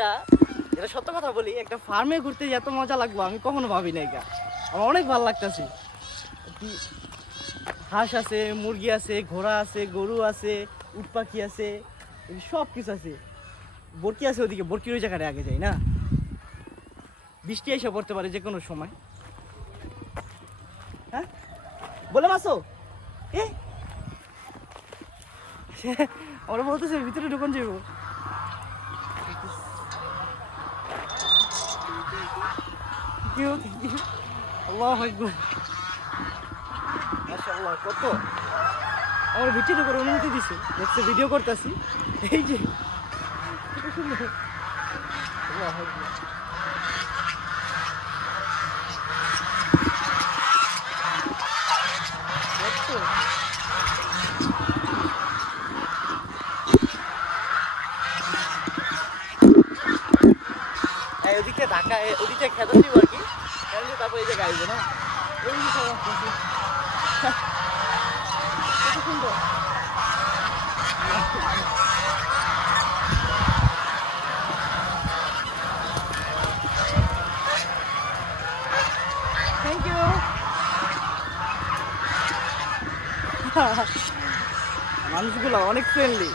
একটা যেটা সত্য কথা বলি, একটা ফার্মে ঘুরতে এত মজা লাগবো আমি কখনো ভাবি নাই। আমার অনেক ভালো লাগতেছে। কি হাঁস আছে, মুরগি আছে, ঘোড়া আছে, গরু আছে, উট পাখি আছে, সব কিছু আছে। বরকি আছে ওদিকে, বরকির ওই জায়গায় আগে যাই না, বৃষ্টি এসে পড়তে পারে যে কোনো সময়। হ্যাঁ বলে মাসো এ আমরা বলতেছে ভিতরে ঢুকন যাবো। আল্লাহু আকবার, মাশাআল্লাহ। কত আমার ভিডিও করে অনুমতি দিছে, দেখছে ভিডিও করতেছি। এই যে কত সুন্দর। আল্লাহু আকবার। দেখছো? ওদিকে ঢাকা, ওদিকে খেতে দিব আর কি, তারপর এই যে গাইবো না। এই যে সব আসতেছে। কত সুন্দর। Thank you. মানুষগুলো অনেক ফ্রেন্ডলি।